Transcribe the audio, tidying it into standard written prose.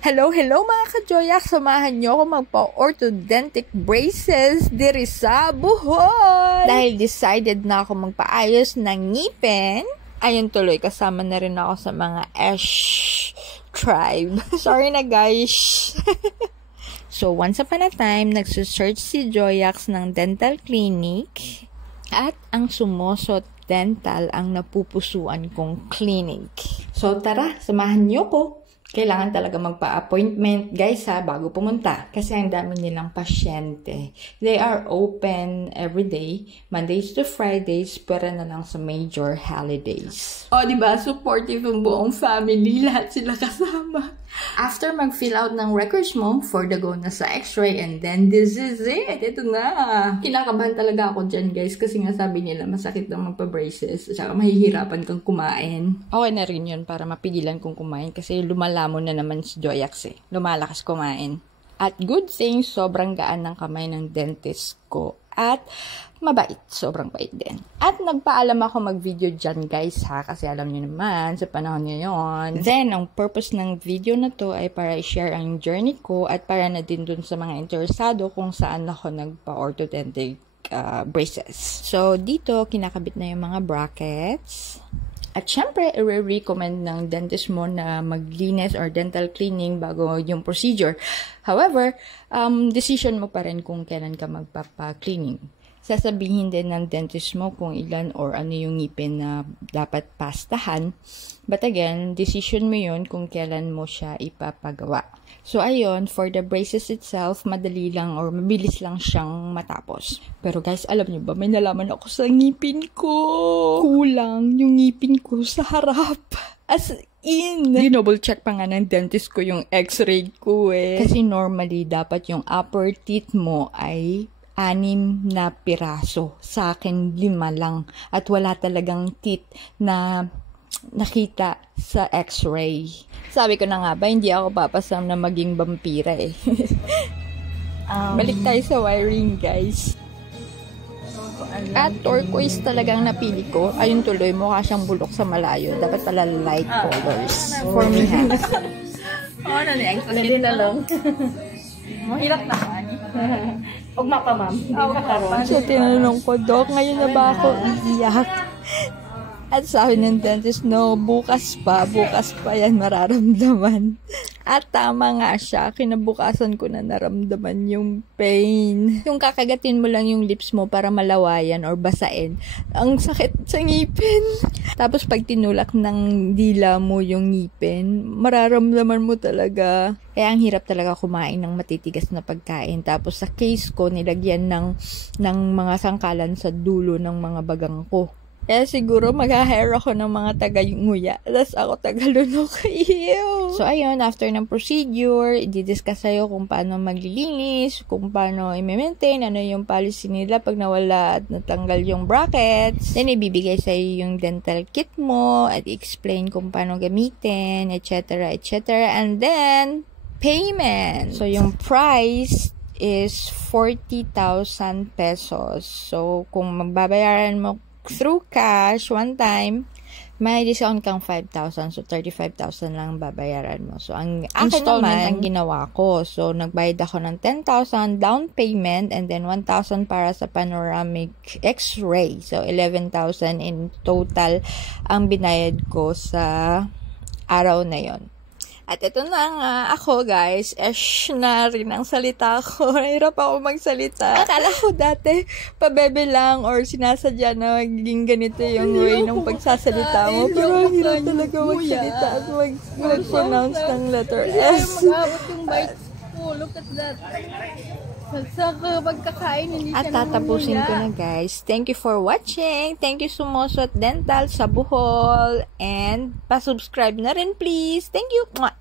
Hello mga ka-Joyak! Samahan nyo ako magpa-orthodontic braces diri sa Bohol! Dahil decided na ako magpaayos ng ngipin, ayun tuloy, kasama na rin ako sa mga tribe. Sorry na guys! So, once upon a time, nagsusearch si Joyax ng dental clinic at ang Sumosot Dental ang napupusuan kong clinic. So, tara, samahan niyo ko. Kailangan talaga magpa-appointment, guys, bago pumunta. Kasi ang dami nilang pasyente. They are open every day, Mondays to Fridays, pero na lang sa major holidays. O, diba? Supportive ang buong family. Lahat sila kasama. After mag-fill out ng records mo, for the go na sa x-ray, and then this is it. Ito na. Kinakabahan talaga ako dyan, guys, kasi nga sabi nila masakit lang magpa-braces, at saka mahihirapan kang kumain. Okay na rin yun para mapigilan kong kumain kasi lumalamon na naman si Joyax lumalakas kumain. At good thing, sobrang gaan ng kamay ng dentist ko. At mabait. Sobrang bait din. At nagpaalam ako mag-video dyan, guys, kasi alam nyo naman, sa panahon ngayon. Then, ang purpose ng video na to ay para i-share ang journey ko at para na din dun sa mga interesado kung saan ako nagpa-orthodontic braces. So, dito, kinakabit na yung mga brackets. At syempre, i-recommend ng dentist mo na maglinis or dental cleaning bago yung procedure. However, decision mo pa rin kung kailan ka magpapa-cleaning. Sasabihin din ng dentist mo kung ilan or ano yung ngipin na dapat pastahan. But again, decision mo yun kung kailan mo siya ipapagawa. So, ayun, for the braces itself, madali lang or mabilis lang siyang matapos. Pero guys, alam nyo ba, may nalaman ako sa ngipin ko. Kulang yung ngipin ko sa harap. As in, dinouble check pa nga ng dentist ko yung x-ray ko Kasi normally, dapat yung upper teeth mo ay 6 na piraso. Sa akin, 5 lang. At wala talagang teeth na nakita sa x-ray. Sabi ko na nga ba, hindi ako papasam na maging vampira Balik tayo sa wiring, guys. At turquoise talagang napili ko. Ayun tuloy, mukha siyang bulok sa malayo. Dapat pala light colors. For me, ano na, excellent na lang. Mahirap na ba? Huwag mapa, ma'am. Hindi ka karoon. So, tinanong ko, Doc, ngayon na ba ako iiyak? At sabi ng dentist, no, bukas pa yan mararamdaman. At tama nga siya, kinabukasan ko na naramdaman yung pain. Yung kakagatin mo lang yung lips mo para malawayan or basain, ang sakit sa ngipin. Tapos pag tinulak ng dila mo yung ngipin, mararamdaman mo talaga. Kaya ang hirap talaga kumain ng matitigas na pagkain. Tapos sa case ko, nilagyan ng mga sangkalan sa dulo ng mga bagang ko. Kaya siguro mag-hire ako ng mga taga-nguya. Tapos ako taga-lunok. So, ayun, after ng procedure, i-discuss sa'yo kung paano maglilinis, kung paano i-maintain, ano yung policy nila pag nawala at natanggal yung brackets. Then, ibibigay sa'yo yung dental kit mo at explain kung paano gamitin, etc. And then, payment. So, yung price is 40,000 pesos. So, kung magbabayaran mo through cash, one time, may discount kang 5,000. So, 35,000 lang babayaran mo. So, ang installment ang ginawa ko. So, nagbayad ako ng 10,000 down payment and then 1,000 para sa panoramic x-ray. So, 11,000 in total ang binayad ko sa araw na yon. At ito na nga, ako guys, na rin ang salita ko. Nahirap ako magsalita. Akala ko dati, pabebe lang or sinasadya na magiging ganito yung way ng pagsasalita mo. Pero hirap talaga magsalita at mag-pronounce ng letter S. Mag-abot yung bites ko. Look at that. Sa pagkakain, hindi siya at tatapusin ko na, guys. Thank you for watching. Thank you Sumosot Dental sa Bohol. And pa-subscribe na rin, please. Thank you. Mwah!